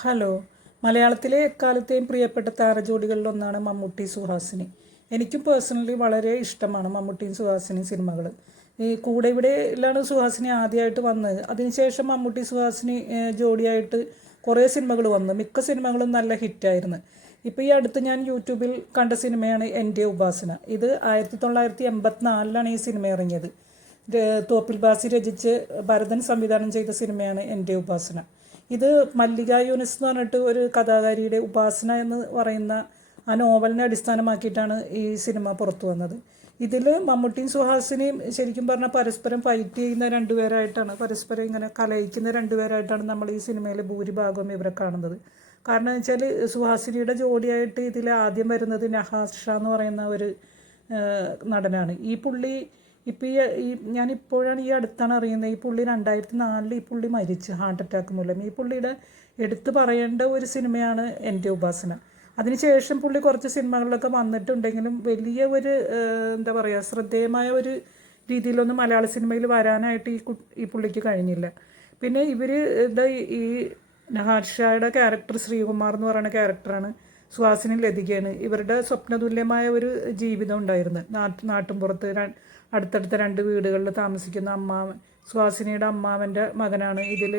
Hello. മലയാളത്തിലെ എക്കാലത്തെയും പ്രിയപ്പെട്ട താരജോഡികളിലൊന്നാണ് മമ്മൂട്ടി സുഹാസിനി. എനിക്കും പേഴ്സണലി വളരെ ഇഷ്ടമാണ് മമ്മൂട്ടിയും സുഹാസിനിയും സിനിമകൾ ഈ കൂടെ ഇവിടെയിലാണ് സുഹാസിനി ആദ്യമായിട്ട് വന്നത്. അതിനുശേഷം മമ്മൂട്ടി സുഹാസിനി ജോഡിയായിട്ട് കുറേ സിനിമകൾ വന്നു. മിക്ക സിനിമകളും നല്ല ഹിറ്റായിരുന്നു. ഇപ്പോൾ ഈ അടുത്ത് ഞാൻ യൂട്യൂബിൽ കണ്ട സിനിമയാണ് എന്റെ ഉപാസന. ഇത് ആയിരത്തി തൊള്ളായിരത്തി എൺപത്തിനാലിലാണ് ഈ സിനിമ ഇറങ്ങിയത്. തോപ്പിൽ ബാസി രചിച്ച് ഭരതൻ സംവിധാനം ചെയ്ത സിനിമയാണ് എന്റെ ഉപാസന. ഇത് മല്ലിക യൂനിസ് എന്ന് പറഞ്ഞിട്ട് ഒരു കഥാകാരിയുടെ ഉപാസന എന്ന് പറയുന്ന ആ നോവലിനെ അടിസ്ഥാനമാക്കിയിട്ടാണ് ഈ സിനിമ പുറത്തു വന്നത്. ഇതിൽ മമ്മൂട്ടിയും സുഹാസിനിയും ശരിക്കും പറഞ്ഞാൽ പരസ്പരം ഫൈറ്റ് ചെയ്യുന്ന രണ്ടുപേരായിട്ടാണ് പരസ്പരം ഇങ്ങനെ കലയിക്കുന്ന രണ്ടുപേരായിട്ടാണ് നമ്മൾ ഈ സിനിമയിലെ ഭൂരിഭാഗവും ഇവരെ കാണുന്നത്. കാരണം വെച്ചാൽ സുഹാസിനിയുടെ ജോഡിയായിട്ട് ഇതിൽ ആദ്യം വരുന്നത് നഹാസ് ഷാ എന്ന് പറയുന്ന ഒരു നടനാണ്. ഈ പുള്ളി ഇപ്പം ഈ ഈ ഞാനിപ്പോഴാണ് ഈ അടുത്താണ് അറിയുന്നത്. ഈ പുള്ളി രണ്ടായിരത്തി നാലിൽ ഈ പുള്ളി മരിച്ചു ഹാർട്ട് അറ്റാക്ക് മൂലം. ഈ പുള്ളിയുടെ എടുത്തു പറയേണ്ട ഒരു സിനിമയാണ് എന്റെ ഉപാസന. അതിനുശേഷം പുള്ളി കുറച്ച് സിനിമകളിലൊക്കെ വന്നിട്ടുണ്ടെങ്കിലും വലിയ ഒരു എന്താ പറയുക ശ്രദ്ധേയമായ ഒരു രീതിയിലൊന്നും മലയാള സിനിമയിൽ വരാനായിട്ട് ഈ ഈ പുള്ളിക്ക് കഴിഞ്ഞില്ല. പിന്നെ ഇവർ ഈ നഹാർഷയുടെ ക്യാരക്ടർ ശ്രീകുമാർ എന്ന് പറയുന്ന ക്യാരക്ടറാണ്. സുഹാസിനി ലതികയാണ്. ഇവരുടെ സ്വപ്നതുല്യമായ ഒരു ജീവിതം ഉണ്ടായിരുന്നു. നാട്ട് നാട്ടിൻപുറത്ത് പുറത്ത് അടുത്തടുത്ത രണ്ട് വീടുകളിൽ താമസിക്കുന്ന അമ്മാവൻ സുഹാസിനിയുടെ അമ്മാവന്റെ മകനാണ് ഇതിൽ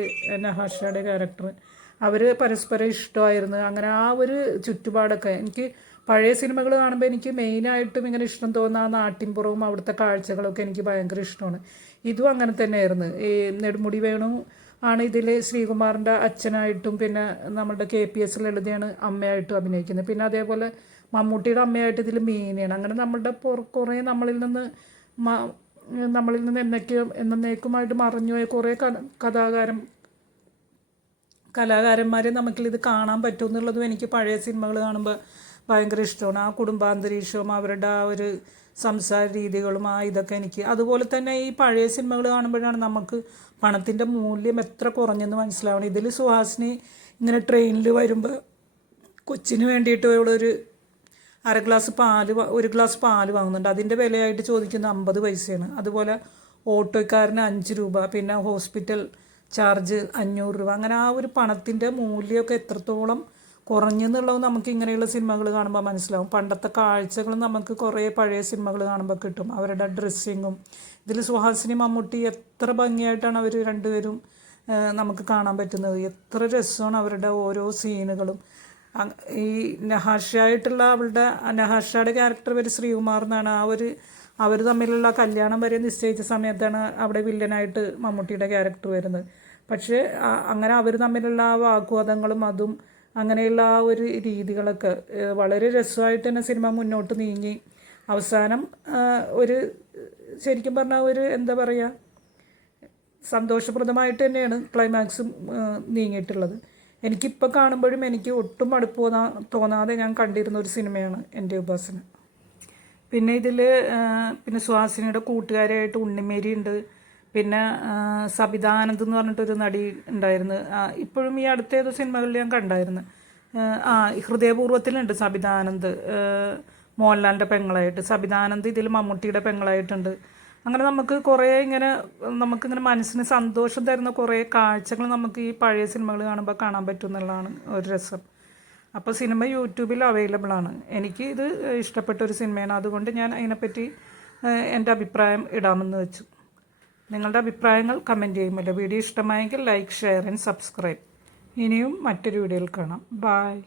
നഹാഷയുടെ ക്യാരക്ടർ അവർ പരസ്പരം ഇഷ്ടമായിരുന്നു. അങ്ങനെ ആ ഒരു ചുറ്റുപാടൊക്കെ എനിക്ക് പഴയ സിനിമകൾ കാണുമ്പോൾ എനിക്ക് മെയിനായിട്ടും ഇങ്ങനെ ഇഷ്ടം തോന്നുന്ന ആ നാട്ടിൻപുറവും അവിടുത്തെ കാഴ്ചകളൊക്കെ എനിക്ക് ഭയങ്കര ഇഷ്ടമാണ്. ഇതും അങ്ങനെ തന്നെയായിരുന്നു. ഈ നെടുമുടി വേണു ആണ് ഇതിൽ ശ്രീകുമാറിന്റെ അച്ഛനായിട്ടും പിന്നെ നമ്മുടെ കെ പി എസ് ലളിതയാണ് അമ്മയായിട്ടും അഭിനയിക്കുന്നത്. പിന്നെ അതേപോലെ മമ്മൂട്ടിയുടെ അമ്മയായിട്ട് ഇതിൽ മീനയാണ്. അങ്ങനെ നമ്മളുടെ പുറ കുറേ നമ്മളിൽ നിന്ന് നമ്മളിൽ നിന്ന് എന്നേക്കും എന്നേക്കുമായിട്ട് മറഞ്ഞുപോയ കുറേ ക- കഥാകാരൻ കലാകാരന്മാരെ നമുക്കിത് കാണാൻ പറ്റും എന്നുള്ളതും എനിക്ക് പഴയ സിനിമകൾ കാണുമ്പോൾ ഭയങ്കര ഇഷ്ടമാണ്. ആ കുടുംബാന്തരീക്ഷവും അവരുടെ ആ ഒരു സംസാര രീതികളും ആ ഇതൊക്കെ എനിക്ക്. അതുപോലെ തന്നെ ഈ പഴയ സിനിമകൾ കാണുമ്പോഴാണ് നമുക്ക് പണത്തിന്റെ മൂല്യം എത്ര കുറഞ്ഞെന്ന് മനസ്സിലാവണം ഇതിൽ സുഹാസിനി ഇങ്ങനെ ട്രെയിനിൽ വരുമ്പോൾ കൊച്ചിന് വേണ്ടിയിട്ട് ഇവളൊരു അര ഗ്ലാസ് പാൽ ഒരു ഗ്ലാസ് പാൽ വാങ്ങുന്നുണ്ട്. അതിന്റെ വിലയായിട്ട് ചോദിക്കുന്ന അമ്പത് പൈസയാണ്. അതുപോലെ ഓട്ടോക്കാരന് അഞ്ച് രൂപ പിന്നെ ഹോസ്പിറ്റൽ ചാർജ് അഞ്ഞൂറ് രൂപ. അങ്ങനെ ആ ഒരു പണത്തിന്റെ മൂല്യമൊക്കെ എത്രത്തോളം കുറഞ്ഞെന്നുള്ളത് നമുക്ക് ഇങ്ങനെയുള്ള സിനിമകൾ കാണുമ്പോൾ മനസ്സിലാവും. പണ്ടത്തെ കാഴ്ചകൾ നമുക്ക് കുറേ പഴയ സിനിമകൾ കാണുമ്പോൾ കിട്ടും. അവരുടെ ഡ്രസ്സിങ്ങും ഇതിൽ സുഹാസിനി മമ്മൂട്ടി എത്ര ഭംഗിയായിട്ടാണ് അവർ രണ്ടുപേരും നമുക്ക് കാണാൻ പറ്റുന്നത്. എത്ര രസമാണ് അവരുടെ ഓരോ സീനുകളും. ഈ നഹാഷായിട്ടുള്ള അവളുടെ നഹാഷയുടെ ക്യാരക്ടർ പേര് ശ്രീകുമാർ എന്നാണ്. ആ ഒരു അവർ തമ്മിലുള്ള കല്യാണം വരെ നിശ്ചയിച്ച സമയത്താണ് അവിടെ വില്ലനായിട്ട് മമ്മൂട്ടിയുടെ ക്യാരക്ടർ വരുന്നത്. പക്ഷേ അങ്ങനെ അവർ തമ്മിലുള്ള ആ വാഗ്വാദങ്ങളും അതും അങ്ങനെയുള്ള ആ ഒരു രീതികളൊക്കെ വളരെ രസമായിട്ട് തന്നെ സിനിമ മുന്നോട്ട് നീങ്ങി. അവസാനം ഒരു ശരിക്കും പറഞ്ഞാൽ ഒരു എന്താ പറയുക സന്തോഷപ്രദമായിട്ട് തന്നെയാണ് ക്ലൈമാക്സും നീങ്ങിയിട്ടുള്ളത്. എനിക്കിപ്പോൾ കാണുമ്പോഴും എനിക്ക് ഒട്ടും അടുപ്പ് തോന്നാ തോന്നാതെ ഞാൻ കണ്ടിരുന്ന ഒരു സിനിമയാണ് എന്റെ ഉപാസന. പിന്നെ ഇതിൽ പിന്നെ സുഹാസിനിയുടെ കൂട്ടുകാരായിട്ട് ഉണ്ണിമേരി ഉണ്ട് പിന്നെ സബിതാനന്ദ് എന്ന് പറഞ്ഞിട്ടൊരു നടി ഉണ്ടായിരുന്നു. ഇപ്പോഴും ഈ അടുത്ത ഏതോ സിനിമകളിൽ ഞാൻ കണ്ടായിരുന്നു. ആ, ഹൃദയപൂർവത്തിലുണ്ട് സബിതാനന്ദ് മോഹൻലാലിന്റെ പെങ്ങളായിട്ട്. സബിതാനന്ദ് ഇതിൽ മമ്മൂട്ടിയുടെ പെങ്ങളായിട്ടുണ്ട്. അങ്ങനെ നമുക്ക് കുറേ ഇങ്ങനെ നമുക്കിങ്ങനെ മനസ്സിന് സന്തോഷം തരുന്ന കുറേ കാഴ്ചകൾ നമുക്ക് ഈ പഴയ സിനിമകൾ കാണുമ്പോൾ കാണാൻ പറ്റും എന്നുള്ളതാണ് ഒരു രസം. അപ്പോൾ സിനിമ യൂട്യൂബിൽ അവൈലബിൾ ആണ്. എനിക്ക് ഇത് ഇഷ്ടപ്പെട്ട ഒരു സിനിമയാണ്. അതുകൊണ്ട് ഞാൻ അതിനെപ്പറ്റി എന്റെ അഭിപ്രായം ഇടാമെന്ന് വെച്ചു. നിങ്ങളുടെ അഭിപ്രായങ്ങൾ കമന്റ് ചെയ്യുമല്ലോ വീഡിയോ ഇഷ്ടമായെങ്കിൽ ലൈക്ക് ഷെയർ ആൻഡ് സബ്സ്ക്രൈബ് ഇനിയും മറ്റൊരു വീഡിയോയിൽ കാണാം. ബായ്